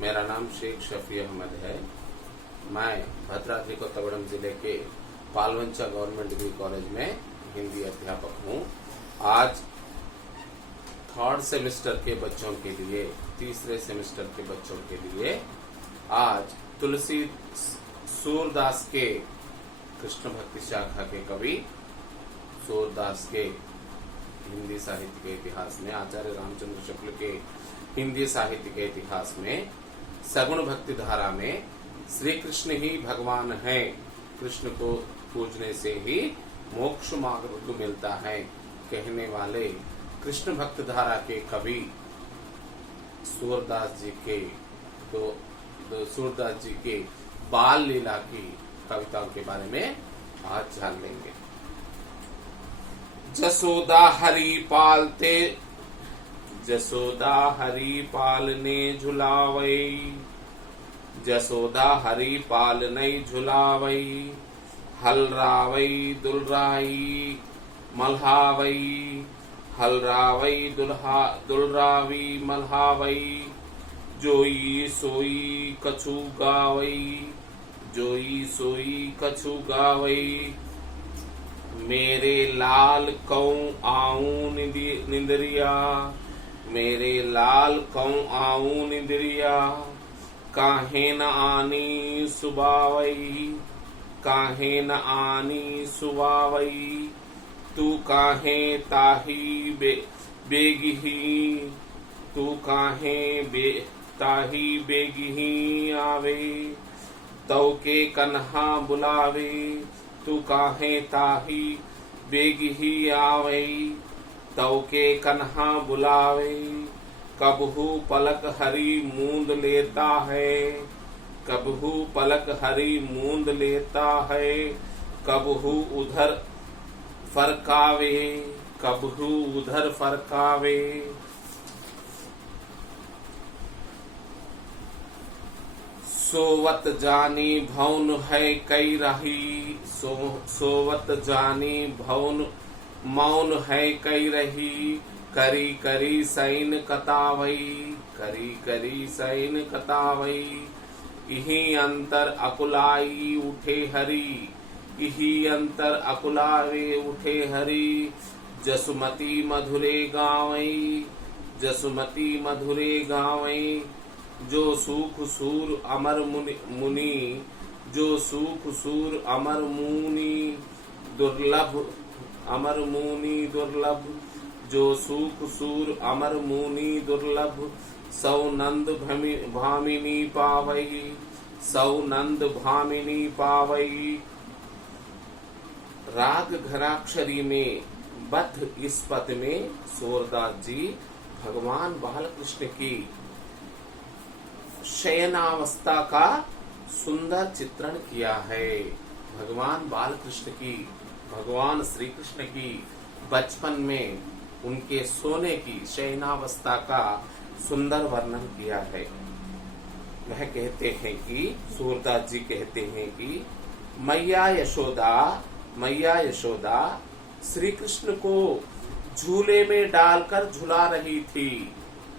मेरा नाम शेख शफी अहमद है। मैं भद्राद्री कोत्तागुड़म जिले के पालवंचा गवर्नमेंट डिग्री कॉलेज में हिंदी अध्यापक हूँ। आज थर्ड सेमेस्टर के बच्चों के लिए, तीसरे सेमेस्टर के बच्चों के लिए आज तुलसी सूरदास के कृष्ण भक्ति शाखा के कवि सूरदास के हिंदी साहित्य के इतिहास में, आचार्य रामचंद्र शुक्ल के हिंदी साहित्य के इतिहास में सगुण भक्ति धारा में श्री कृष्ण ही भगवान है, कृष्ण को पूजने से ही मोक्ष मार्ग मिलता है कहने वाले कृष्ण भक्त धारा के कवि सूरदास जी के सूरदास जी के बाल लीला की कविताओं के बारे में आज जान लेंगे। जसोदा हरि पालने झुलावई, जसोदा हरि पालने झुलावई, हलरावई दुलराई मल्हावई, हलरावई दुलरावी मल्हावई, जोई सोई कछु गावई, जोई सोई कछु गावई, मेरे लाल कौं आऊं निंदरिया, मेरे लाल कौं आऊं निंदरिया, काहे न आनी सुबावई, काहे न आनी सुबावई, तू काहे ताही बेगिही, तू काहे ताही बेगिही आवे, तौ के कन्हा बुलावे, तू काहे ताही बेगिही आवे, तौ के कन्हा बुलावे, कबहू पलक हरी मूंद लेता है, कबहू पलक हरी मूंद लेता है, कबहू उधर फरकावे, कबहू उधर फरकावे, सोवत जानी भौन है कई रही, सोवत जानी भौन मौन है कई रही, करी करी सैन कतावई, करी करी सैन कतावई, इही अंतर अकुलाई उठे हरि, इही अंतर अकुलावे उठे हरि, जसुमती मधुरे गावई, जसुमती मधुरे गावई, जो सुख सूर अमर मुनि, जो सुख सूर अमर मुनि दुर्लभ, अमर मुनि दुर्लभ, जो सुख सूर अमर मुनि दुर्लभ, सौ नंद भामिनी पावई, सौ नंद भामिनी पावई। राग घराक्षरी में बद्ध इस पद में सूरदास जी भगवान बालकृष्ण की शयनावस्था का सुंदर चित्रण किया है। भगवान बालकृष्ण की, भगवान श्री कृष्ण की बचपन में उनके सोने की शयनावस्था का सुंदर वर्णन किया है। वह कहते हैं कि सूरदास जी कहते हैं कि मैया यशोदा श्री कृष्ण को झूले में डालकर झुला रही थी।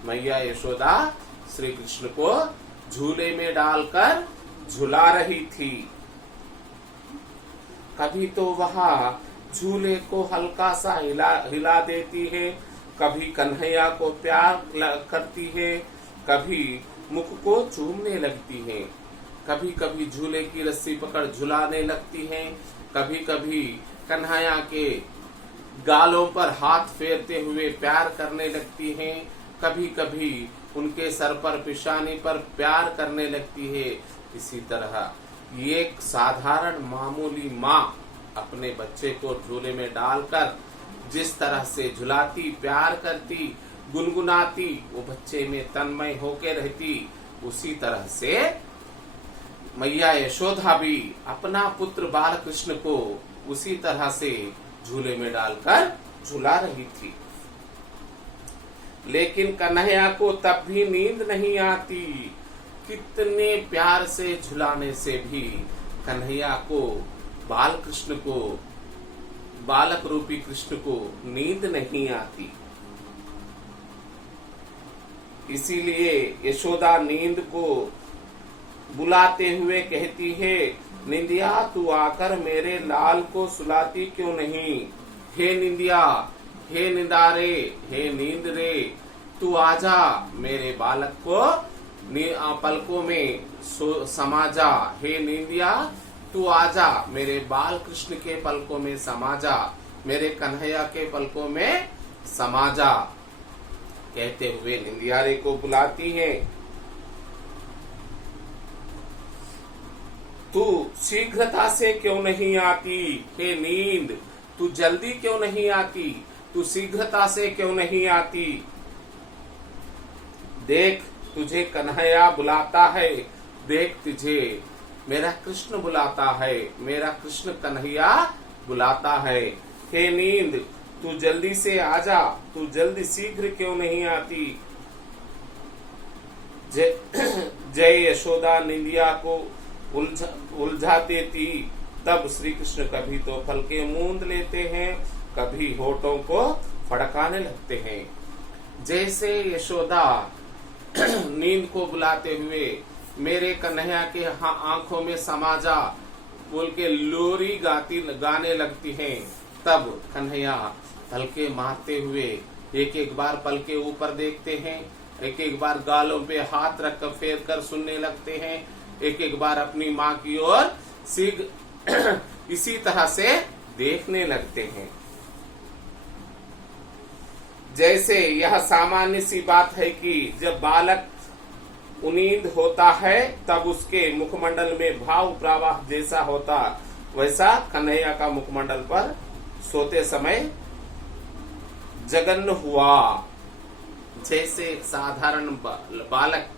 मैया यशोदा श्री कृष्ण को झूले में डालकर झुला रही थी। कभी तो वह झूले को हल्का सा हिला देती है, कभी कन्हैया को प्यार करती है, कभी मुख को चूमने लगती है, कभी कभी झूले की रस्सी पकड़ झुलाने लगती है, कभी कभी कन्हैया के गालों पर हाथ फेरते हुए प्यार करने लगती है, कभी कभी उनके सर पर पिशानी पर प्यार करने लगती है। इसी तरह एक साधारण मामूली माँ अपने बच्चे को झूले में डालकर जिस तरह से झुलाती, प्यार करती, गुनगुनाती, वो बच्चे में तन्मय होके रहती, उसी तरह से मैया यशोदा भी अपना पुत्र बालकृष्ण को उसी तरह से झूले में डालकर झुला रही थी। लेकिन कन्हैया को तब भी नींद नहीं आती। कितने प्यार से झुलाने से भी कन्हैया को, बालकृष्ण को, बालक रूपी कृष्ण को नींद नहीं आती। इसीलिए यशोदा नींद को बुलाते हुए कहती है, निंदिया तू आकर मेरे लाल को सुलाती क्यों नहीं। हे निंदिया, हे निंदारे, हे नींद रे, तू आजा मेरे बालक को पलकों में समा जा। हे निंदिया, तू आजा मेरे बाल कृष्ण के पलकों में समा जा, मेरे कन्हैया के पलकों में समा जा, कहते हुए निंदियारे को बुलाती है। तू शीघ्रता से क्यों नहीं आती। हे नींद, तू जल्दी क्यों नहीं आती, तू शीघ्रता से क्यों नहीं आती। देख तुझे कन्हैया बुलाता है, देख तुझे मेरा कृष्ण बुलाता है, मेरा कृष्ण कन्हैया बुलाता है। हे नींद, तू जल्दी से आजा, तू जल्दी शीघ्र क्यों नहीं आती। जय यशोदा निंदिया को उलझा देती। तब श्री कृष्ण कभी तो पलके मूंद लेते हैं, कभी होठों को फड़काने लगते हैं। जैसे यशोदा नींद को बुलाते हुए मेरे कन्हैया के आंखों में समा जा बोल के लोरी गाने लगती हैं, तब कन्हैया पलके मारते हुए एक एक बार पलके ऊपर देखते हैं, एक एक बार गालों पे हाथ रख कर फेर कर सुनने लगते हैं, एक एक बार अपनी माँ की ओर इसी तरह से देखने लगते हैं। जैसे यह सामान्य सी बात है कि जब बालक उन्नीद होता है तब उसके मुखमंडल में भाव प्रवाह जैसा होता, वैसा कन्हैया का मुखमंडल पर सोते समय जगन्न हुआ। जैसे एक साधारण बालक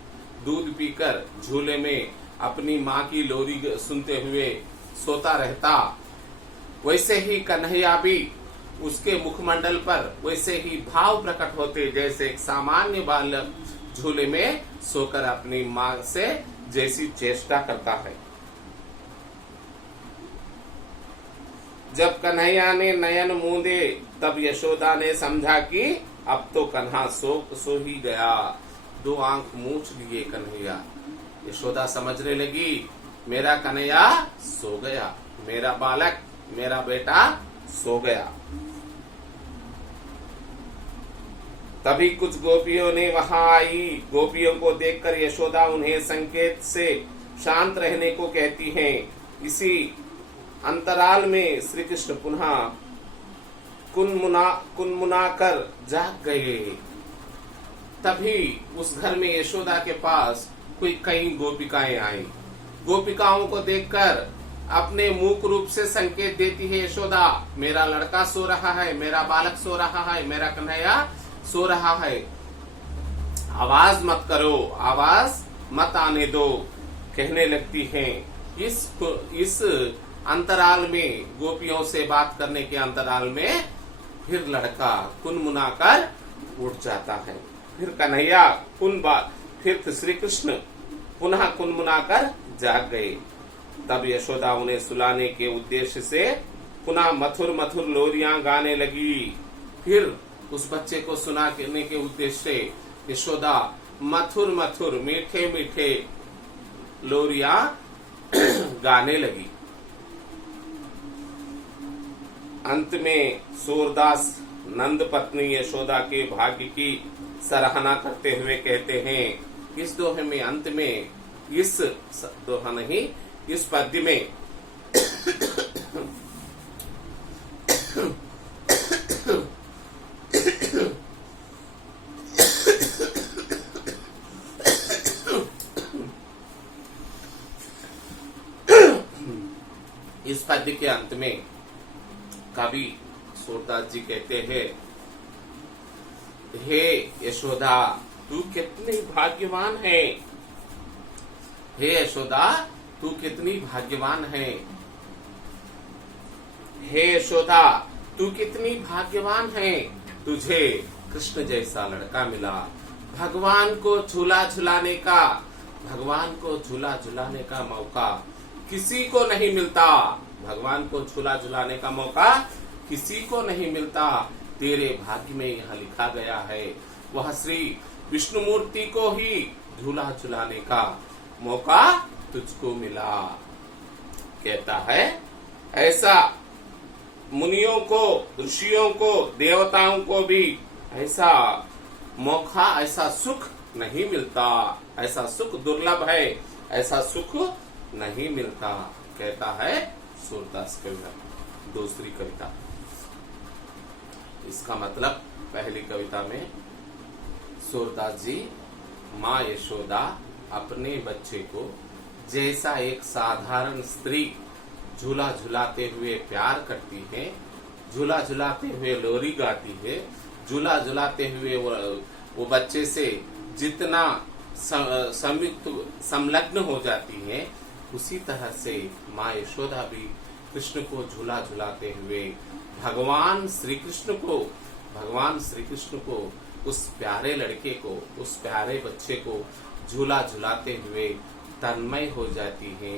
दूध पीकर झूले में अपनी माँ की लोरी सुनते हुए सोता रहता, वैसे ही कन्हैया भी उसके मुखमंडल पर वैसे ही भाव प्रकट होते, जैसे एक सामान्य बालक झूले में सोकर अपनी माँ से जैसी चेष्टा करता है। जब कन्हैया ने नयन मूंदे तब यशोदा ने समझा कि अब तो कन्हा सो ही गया। दो आंख मूछ लिए कन्हैया। यशोदा समझने लगी मेरा कन्हैया सो गया, मेरा बालक मेरा बेटा सो गया। तभी कुछ गोपियों ने वहां आई। गोपियों को देखकर यशोदा उन्हें संकेत से शांत रहने को कहती हैं। इसी अंतराल में श्री कृष्ण पुनः कुनमुनाकर जाग गए। तभी उस घर में यशोदा के पास कई गोपिकाएं आई। गोपिकाओं को देखकर अपने मुख रूप से संकेत देती है यशोदा, मेरा लड़का सो रहा है, मेरा बालक सो रहा है, मेरा कन्हैया सो रहा है। आवाज मत करो, आवाज मत आने दो, कहने लगती हैं। इस अंतराल में गोपियों से बात करने के अंतराल में फिर लड़का कुनमुनाकर उठ जाता है। फिर कन्हैया फिर श्री कृष्ण पुनः कुनमुनाकर जाग गए। तब यशोदा उन्हें सुलाने के उद्देश्य से पुनः मधुर मधुर लोरियां गाने लगी। फिर उस बच्चे को सुनाने के उद्देश्य से यशोदा मधुर मधुर मीठे मीठे लोरियां गाने लगी। अंत में सूरदास नंद पत्नी यशोदा के भाग्य की सराहना करते हुए कहते हैं, इस दोहे में अंत में इस दोहा नहीं इस पद्य में इस पद्य के अंत में कवि सूरदास जी कहते हैं, हे यशोदा तू कितनी भाग्यवान है, हे यशोदा तू कितनी भाग्यवान है, हे यशोदा तू कितनी भाग्यवान है, तुझे कृष्ण जैसा लड़का मिला। भगवान को झूला झुलाने का मौका किसी को नहीं मिलता। भगवान को झूला झुलाने का मौका किसी को नहीं मिलता। तेरे भाग्य में यह लिखा गया है। वह श्री विष्णु मूर्ति को ही झूला झुलाने का मौका तुझको मिला। कहता है ऐसा मुनियों को, ऋषियों को, देवताओं को भी ऐसा मौका, ऐसा सुख नहीं मिलता। ऐसा सुख दुर्लभ है, ऐसा सुख नहीं मिलता, कहता है सूरदास कविता। दूसरी कविता, इसका मतलब पहली कविता में सूरदास जी माँ यशोदा अपने बच्चे को जैसा एक साधारण स्त्री झूला झुलाते हुए प्यार करती है, झूला झुलाते हुए लोरी गाती है, झूला झुलाते हुए वो बच्चे से जितना संयुक्त संलग्न हो जाती है, उसी तरह से माँ यशोदा भी कृष्ण को झूला झुलाते हुए भगवान श्री कृष्ण को उस प्यारे लड़के को, उस प्यारे बच्चे को झूला झुलाते हुए तन्मय हो जाती है।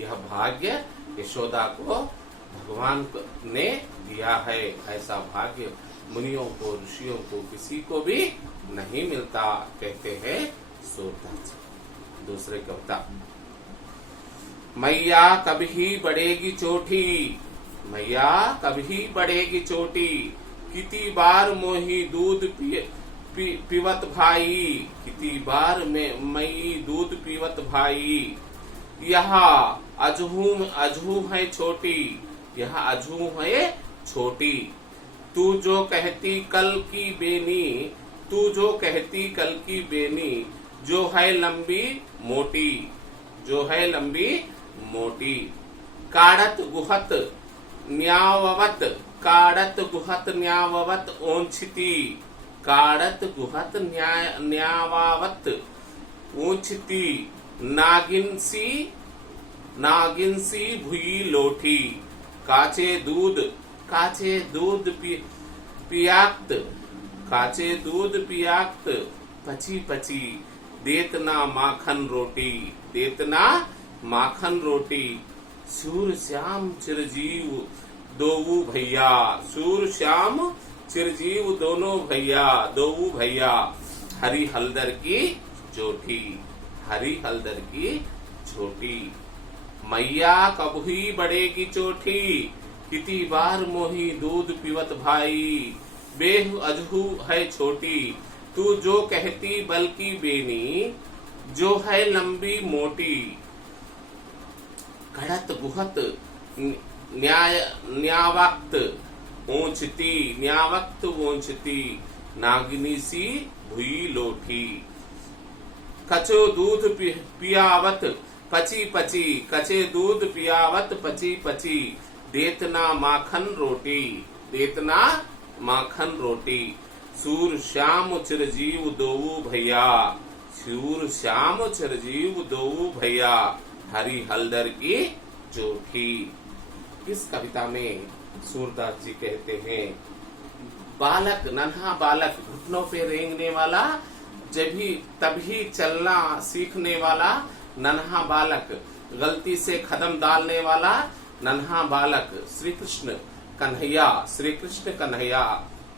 यह भाग्य यशोदा को भगवान ने दिया है। ऐसा भाग्य मुनियों को, ऋषियों को, किसी को भी नहीं मिलता, कहते हैं सूरदास। दूसरे कविता, मैया कभी बढ़ेगी चोटी, मैया कभी बढ़ेगी चोटी, कितनी बार मोही दूध पीवत भाई, कितनी बार में मई दूध पीवत भाई, यह अजहू है छोटी, यह अजहू है छोटी, तू जो कहती कल की बेनी, तू जो कहती कल की बेनी, जो है लंबी मोटी, जो है लंबी मोटी, काड़त गुहत न्याववत, काड़त गुहत न्याववत ओंछती, काड़त गुहत न्यावावत ओंछती, नागिन सी भुई लोठी, काचे दूध पियाक्त, काचे दूध पियाक्त, पची पची, देतना माखन रोटी, देतना माखन रोटी, सूर श्याम चिरजीव दोऊ भैया, सूर श्याम चिरजीव दोनों भैया, दोऊ भैया, हरी हलदर की जोठी, हरी हलदर की छोटी, मैया कभी बढ़ेगी चोटी, कितनी बार मोही दूध पीवत भाई, बेहू अजहू है छोटी, तू जो कहती बल्कि बेनी, जो है लंबी मोटी, घड़त गुहत न्यावक्त ऊंचती, न्यावक्त ऊंचती, नागिनी सी भुई लोठी, कचो दूध पियावत पची पची, कचे दूध पियावत पची पची, देतना माखन रोटी, देतना माखन रोटी, सूर श्याम चिरजीव दोऊ भैया, सूर श्याम चिरजीव दोऊ भैया, हरी हलदर की जोठी। इस कविता में सूरदास जी कहते हैं बालक, नन्हा बालक, घुटनों पे रेंगने वाला, तभी चलना सीखने वाला नन्हा बालक, गलती से कदम डालने वाला नन्हा बालक, श्री कृष्ण कन्हैया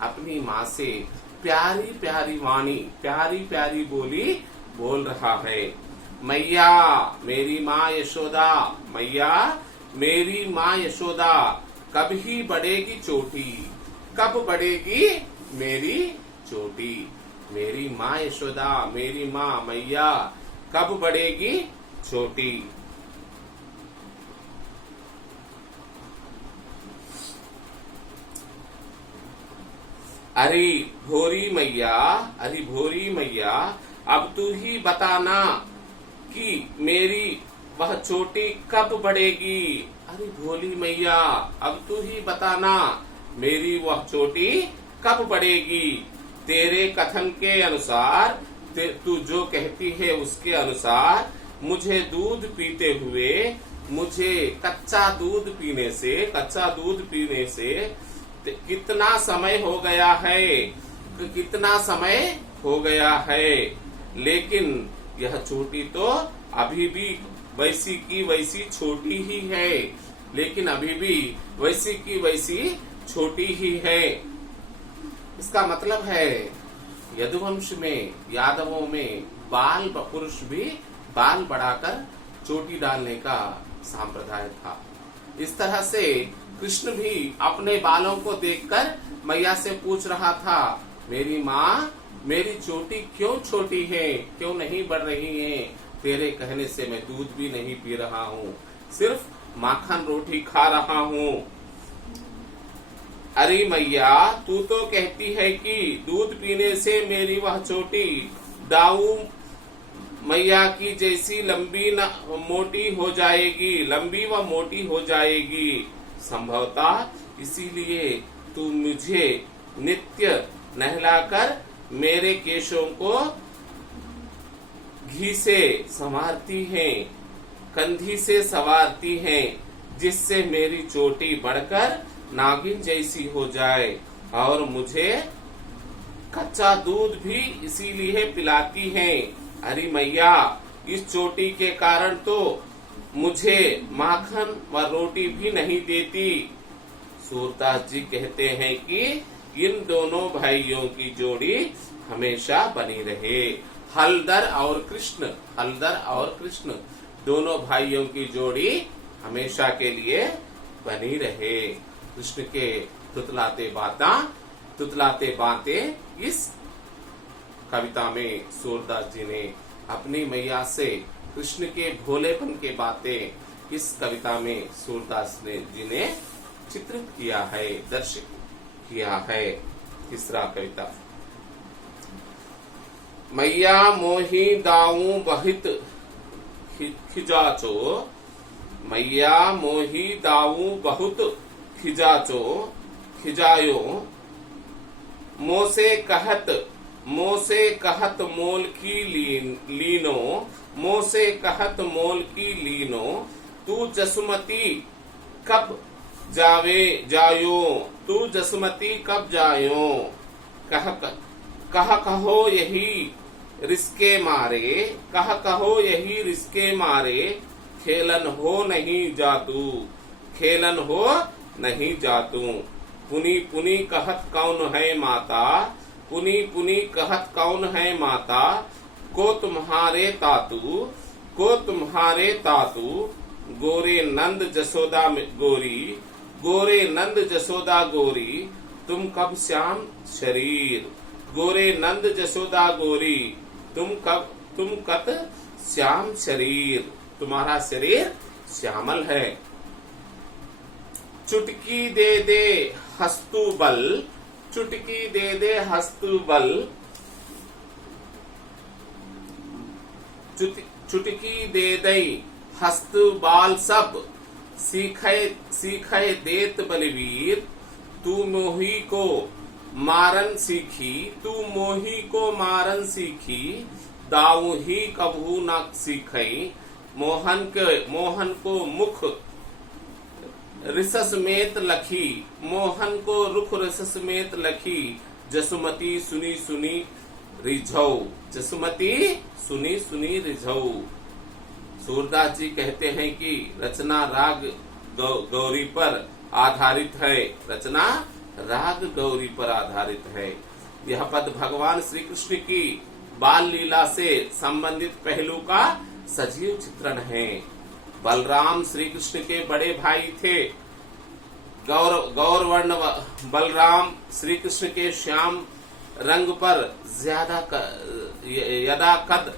अपनी माँ से प्यारी प्यारी वाणी, प्यारी प्यारी बोली बोल रहा है। मैया मेरी माँ यशोदा, मैया मेरी माँ यशोदा, कभी बढ़ेगी चोटी, कब बढ़ेगी मेरी चोटी, मेरी माँ यशोदा, मेरी माँ मैया, कब बढ़ेगी चोटी। अरे भोरी मैया, अब तू ही बताना कि मेरी वह चोटी कब बढ़ेगी। अरे भोली मैया, अब तू ही बताना मेरी वह चोटी कब बढ़ेगी। तेरे कथन के अनुसार, तू जो कहती है उसके अनुसार, मुझे दूध पीते हुए, मुझे कच्चा दूध पीने से कितना समय हो गया है, कितना समय हो गया है, लेकिन यह चोटी तो अभी भी वैसी की वैसी छोटी ही है, लेकिन अभी भी वैसी की वैसी छोटी ही है। इसका मतलब है यदुवंश में यादवों में बाल पुरुष भी बाल बढ़ाकर चोटी डालने का संप्रदाय था। इस तरह से कृष्ण भी अपने बालों को देखकर मैया से पूछ रहा था, मेरी माँ, मेरी चोटी क्यों छोटी है, क्यों नहीं बढ़ रही है? तेरे कहने से मैं दूध भी नहीं पी रहा हूँ, सिर्फ माखन रोटी खा रहा हूँ। अरे मैया, तू तो कहती है कि दूध पीने से मेरी वह चोटी दाऊ मैया की जैसी लंबी न मोटी हो जाएगी, लंबी व मोटी हो जाएगी। संभवतः इसीलिए तू मुझे नित्य नहलाकर मेरे केशों को घी से संवारती है, कंधी से संवारती है, जिससे मेरी चोटी बढ़कर नागिन जैसी हो जाए, और मुझे कच्चा दूध भी इसीलिए पिलाती है। अरे मैया, इस चोटी के कारण तो मुझे माखन व रोटी भी नहीं देती। सूरदास जी कहते हैं कि इन दोनों भाइयों की जोड़ी हमेशा बनी रहे। हलधर और कृष्ण, हलधर और कृष्ण दोनों भाइयों की जोड़ी हमेशा के लिए बनी रहे। कृष्ण के तुतलाते बातें इस कविता में सूरदास जी ने अपनी मैया से कृष्ण के भोलेपन के बातें इस कविता में सूरदास जी ने चित्रित किया है, दर्शित किया है। तीसरा कविता। मैया मोही दाऊ बहुत खिजाचो, मैया मोही दाऊ बहुत खिजायो, मोसे कहत मोल की लीनो, मोसे कहत मोल की लीनो, तू जसमती कब जायो, तू जसमती कब जायो, कहो यही रिस्के मारे, कहो यही रिस्के मारे, खेलन हो नहीं जातू, खेलन हो नहीं जातू। पुनी पुनी कहत कौन है माता, पुनी पुनी कहत कौन है माता, को तुम्हारे तातू, को तुम्हारे तातू, गोरे नंद जसोदा गोरी, गोरे नंद जसोदा गोरी, तुम कब श्याम शरीर, गोरे नंद जसोदा गोरी, तुम कत श्याम शरीर, तुम्हारा शरीर श्यामल है। चुटकी दे दे हस्तु बल, चुटकी दे दे हस्तु बल, चुटकी दे दई हस्तु बाल सब, सीखे देत बलवीर, तू मोही को मारन सीखी, तू मोही को मारन सीखी, दाऊ ही कभू न सीखई, मोहन को मुख रिसस मेत लखी, मोहन को रुख रिसस मेत लखी, जसुमती सुनी सुनी रिझौ, जसुमती सुनी सुनी रिझौ। सूरदास जी कहते हैं कि रचना राग गौरी पर आधारित है, रचना राग गौरी पर आधारित है। यह पद भगवान श्री कृष्ण की बाल लीला से संबंधित पहलू का सजीव चित्रण है। बलराम श्री कृष्ण के बड़े भाई थे। गौरवर्ण बलराम श्री कृष्ण के श्याम रंग पर ज्यादा यदा कद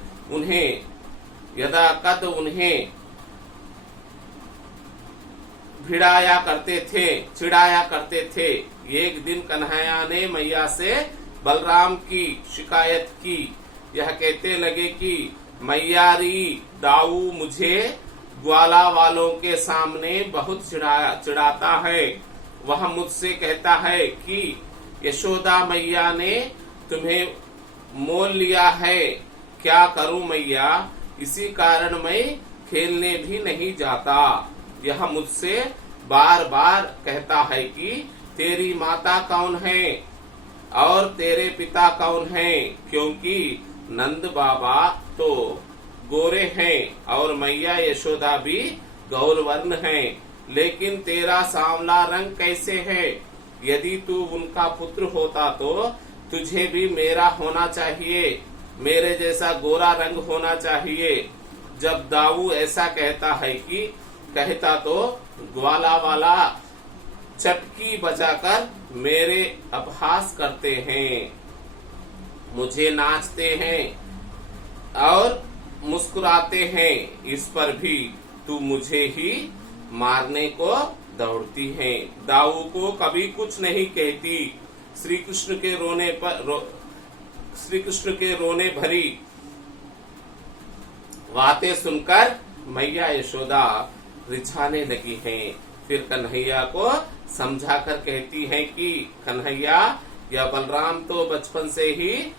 उन्हें भिड़ाया करते थे, चिढ़ाया करते थे। एक दिन कन्हैया ने मैया से बलराम की शिकायत की। यह कहते लगे कि मैयारी दाऊ मुझे ग्वाला वालों के सामने बहुत चिढ़ाता है। वह मुझसे कहता है कि यशोदा मैया ने तुम्हें मोल लिया है, क्या करूं मैया, इसी कारण मैं खेलने भी नहीं जाता। यह मुझसे बार बार कहता है कि तेरी माता कौन है और तेरे पिता कौन है, क्योंकि नंद बाबा तो गोरे हैं और मैया यशोदा भी गौरवर्ण हैं, लेकिन तेरा सांवला रंग कैसे है? यदि तू उनका पुत्र होता तो तुझे भी मेरा होना चाहिए, मेरे जैसा गोरा रंग होना चाहिए। जब दाऊ ऐसा कहता तो ग्वाला वाला चटकी बजाकर मेरे अपहास करते हैं, मुझे नाचते हैं और मुस्कुराते हैं। इस पर भी तू मुझे ही मारने को दौड़ती है। दाऊ को कभी कुछ नहीं कहती। श्री कृष्ण के रोने भरी बातें सुनकर मैया यशोदा रिझाने लगी हैं। फिर कन्हैया को समझाकर कहती हैं कि कन्हैया, या बलराम तो बचपन से ही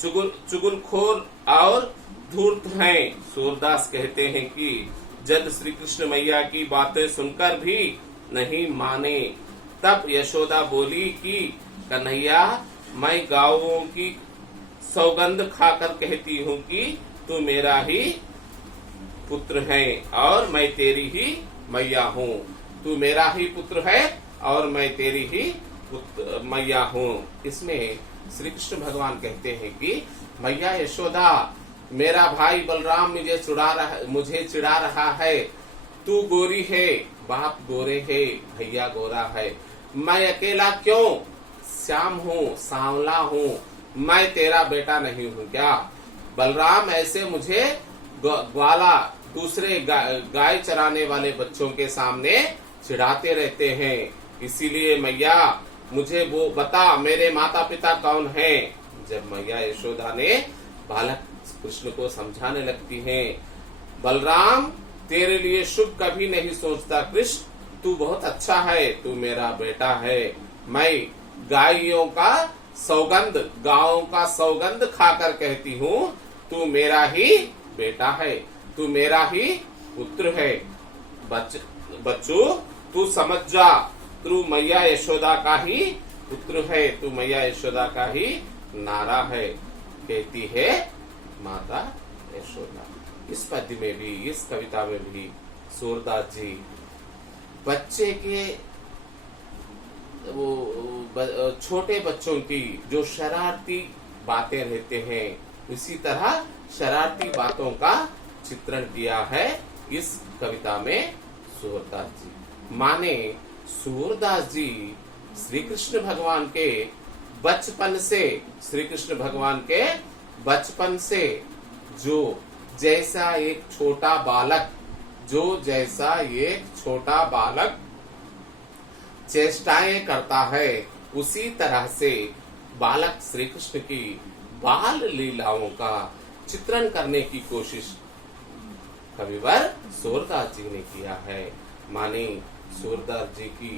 चुगलखोर और धूर्त हैं। सूरदास कहते हैं कि जब श्री कृष्ण मैया की बातें सुनकर भी नहीं माने, तब यशोदा बोली कि कन्हैया, मैं गायों की सौगंध खाकर कहती हूँ कि तू मेरा ही पुत्र है और मैं तेरी ही मैया हूँ। तू मेरा ही पुत्र है और मैं तेरी ही मैया हूँ। इसमें श्री कृष्ण भगवान कहते हैं कि मैया यशोदा, मेरा भाई बलराम मुझे चिढ़ा रहा है। तू गोरी है, बाप गोरे है, भैया गोरा है, मैं अकेला क्यों श्याम हूँ, सांवला हूँ, मैं तेरा बेटा नहीं हूँ क्या? बलराम ऐसे मुझे ग्वाला दूसरे गाय चराने वाले बच्चों के सामने चिढ़ाते रहते हैं। इसीलिए मैया, मुझे वो बता, मेरे माता पिता कौन हैं? जब मैया यशोदा ने बालक कृष्ण को समझाने लगती हैं, बलराम तेरे लिए शुभ कभी नहीं सोचता कृष्ण, तू बहुत अच्छा है, तू मेरा बेटा है। मैं गायों का सौगंध खाकर कहती हूँ, तू मेरा ही बेटा है, तू मेरा ही पुत्र है। बच्चों, तू समझ जा, तू मैया यशोदा का ही पुत्र है, तू मैया यशोदा का ही नारा है, कहती है माता यशोदा। इस पद्य में भी, इस कविता में भी सूरदास जी बच्चे के वो छोटे बच्चों की जो शरारती बातें रहते हैं, इसी तरह शरारती बातों का चित्रण किया है इस कविता में सूरदास जी। माने सूरदास जी श्री कृष्ण भगवान के बचपन से जो जैसा एक छोटा बालक चेष्टाएं करता है, उसी तरह से बालक श्री कृष्ण की बाल लीलाओं का चित्रण करने की कोशिश कविवर सूरदास जी ने किया है। माने सूरदास जी की